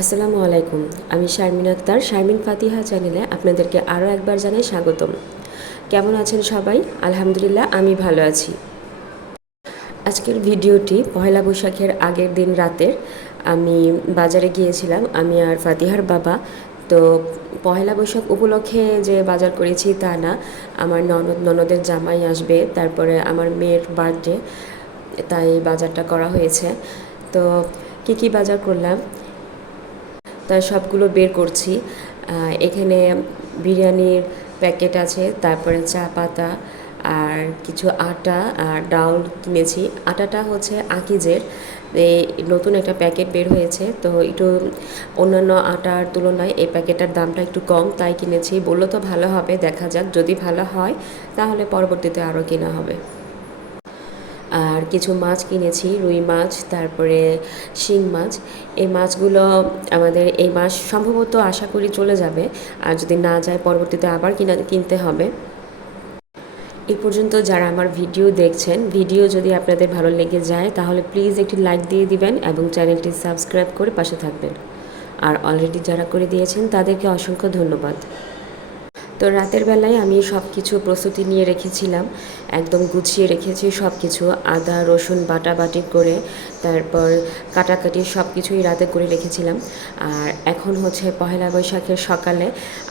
আসসালামু আলাইকুম। আমি শারমিন আক্তার, শারমিন ফাতিহা চ্যানেলে আপনাদেরকে আরও একবার জানাই স্বাগতম। কেমন আছেন সবাই? আলহামদুলিল্লাহ, আমি ভালো আছি। আজকের ভিডিওটি পহেলা বৈশাখের আগের দিন রাতের। আমি বাজারে গিয়েছিলাম, আমি আর ফাতিহার বাবা। তো পহেলা বৈশাখ উপলক্ষে যে বাজার করেছি তা না, আমার ননদের জামাই আসবে, তারপরে আমার মেয়ের বার্থডে, তাই বাজারটা করা হয়েছে। তো কী বাজার করলাম তার সবগুলো বের করছি। এখানে বিরিয়ানির প্যাকেট আছে, তারপরে চা পাতা আর কিছু আটা আর ডাউল কিনেছি। আটাটা হচ্ছে আকিজের, এই নতুন একটা প্যাকেট বের হয়েছে, তো একটু অন্যান্য আটার তুলনায় এই প্যাকেটটার দামটা একটু কম, তাই কিনেছি। বললো তো ভালো হবে, দেখা যাক, যদি ভালো হয় তাহলে পরবর্তীতে আরও কেনা হবে। আর কিছু মাছ কিনেছি, রুই মাছ, তারপরে শিং মাছ। এই মাছগুলো আমাদের এই মাস সম্ভবত আশা করি চলে যাবে, আর যদি না যায় পরবর্তীতে আবার কিনতে হবে। এই পর্যন্ত যারা আমার ভিডিও দেখছেন, ভিডিও যদি আপনাদের ভালো লেগে যায় তাহলে প্লিজ একটি লাইক দিয়ে দিবেন এবং চ্যানেলটি সাবস্ক্রাইব করে পাশে থাকবেন। আর অলরেডি যারা করে দিয়েছেন তাদেরকে অসংখ্য ধন্যবাদ। তো রাতের বেলায় আমি সব কিছু প্রস্তুতি নিয়ে রেখেছিলাম, একদম গুছিয়ে রেখেছি সব কিছু, আদা রসুন বাটাবাটি করে, তারপর কাটাকাটি সব কিছুই রাতে করে রেখেছিলাম। আর এখন হচ্ছে পহেলা বৈশাখের সকালে।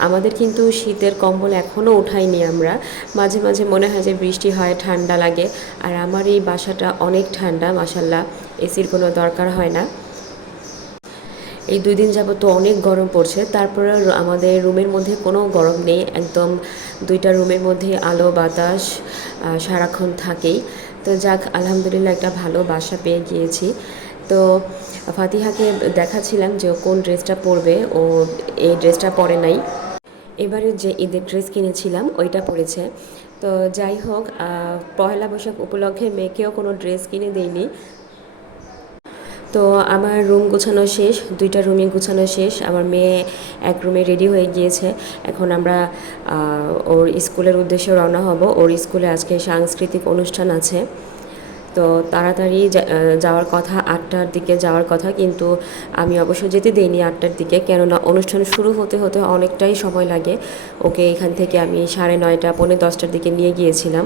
আমাদের কিন্তু শীতের কম্বল এখনও উঠাইনি আমরা। মাঝে মাঝে মনে হয় যে বৃষ্টি হয়, ঠান্ডা লাগে, আর আমার এই বাসাটা অনেক ঠান্ডা, মাশাল্লাহ, এসির কোনো দরকার হয় না। এই 2 দিন যাবত তো অনেক গরম পড়ছে, তারপরে আমাদের রুমের মধ্যে কোনো গরম নেই, একদম 2টা রুমের মধ্যে আলো বাতাস সারাক্ষণ থাকেই। তো যাক, আলহামদুলিল্লাহ একটা ভালো বাসা পেয়ে গিয়েছি। তো ফাতিহাকে দেখাচ্ছিলাম যে কোন ড্রেসটা পরবে, ও এই ড্রেসটা পরে নাই। এবারে যে ঈদের ড্রেস কিনেছিলাম ওইটা পরেছে। তো যাই হোক, পয়লা বৈশাখ উপলক্ষে মেয়েকেও কোনো ড্রেস কিনে দেইনি। তো আমার রুম গোছানো শেষ, 2টা রুমই গোছানো শেষ। আমার মেয়ে এক রুমে রেডি হয়ে গিয়েছে। এখন আমরা ওর স্কুলের উদ্দেশ্যে রওনা হব। ওর স্কুলে আজকে সাংস্কৃতিক অনুষ্ঠান আছে, তো তাড়াতাড়ি যাওয়ার কথা, 8টার দিকে যাওয়ার কথা, কিন্তু আমি অবশ্য যেতে দেইনি 8টার দিকে, কেননা অনুষ্ঠান শুরু হতে হতে অনেকটাই সময় লাগে। ওকে এখান থেকে আমি 9:30 পৌনে 10টার দিকে নিয়ে গিয়েছিলাম।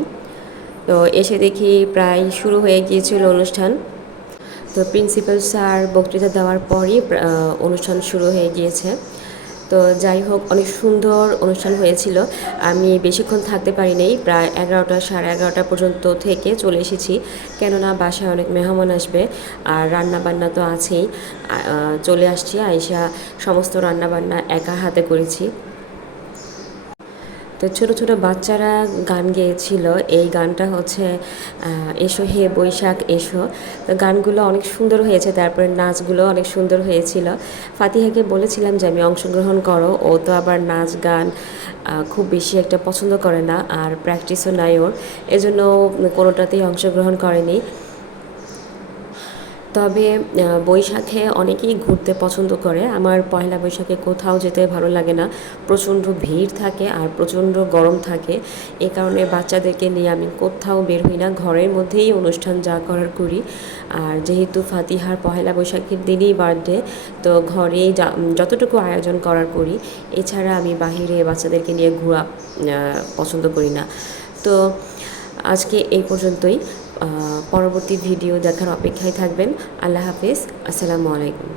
তো এসে দেখি প্রায় শুরু হয়ে গিয়েছিল অনুষ্ঠান। তো প্রিন্সিপাল স্যার বক্তৃতা দেওয়ার পরই অনুষ্ঠান শুরু হয়ে গিয়েছে। তো যাই হোক, অনেক সুন্দর অনুষ্ঠান হয়েছিল। আমি বেশিক্ষণ থাকতে পারিনি, প্রায় 11টা 11:30 পর্যন্ত থেকে চলে এসেছি, কেননা বাসায় অনেক মেহমান আসবে, আর রান্নাবান্না তো আছেই। চলে আসছি, আইসা সমস্ত রান্নাবান্না একা হাতে করেছি। তো ছোটো ছোটো বাচ্চারা গান গেয়েছিল। এই গানটা হচ্ছে এসো হে বৈশাখ এসো। তো গানগুলো অনেক সুন্দর হয়েছে, তারপরে নাচগুলো অনেক সুন্দর হয়েছিল। ফাতিহাকে বলেছিলাম যে আমি অংশগ্রহণ করো, ও তো আবার নাচ গান খুব বেশি একটা পছন্দ করে না, আর প্র্যাকটিসও নাই ওর, এজন্য কোনোটাতেই অংশগ্রহণ করেনি। তবে বৈশাখে অনেকেই ঘুরতে পছন্দ করে। আমার পয়লা বৈশাখে কোথাও যেতে ভালো লাগে না, প্রচণ্ড ভিড় থাকে আর প্রচণ্ড গরম থাকে। এ কারণে বাচ্চাদেরকে নিয়ে আমি কোথাও বের হই না, ঘরের মধ্যেই অনুষ্ঠান যা করার করি। আর যেহেতু ফাতিহার পয়লা বৈশাখের দিনই বার্থডে, তো ঘরেই যতটুকু আয়োজন করার করি, এছাড়া আমি বাহিরে বাচ্চাদেরকে নিয়ে ঘোরা পছন্দ করি না। তো আজকে এই পর্যন্তই। পরবর্তী ভিডিও দেখার অপেক্ষায় থাকবেন। আল্লাহ হাফেজ, আসসালামু আলাইকুম।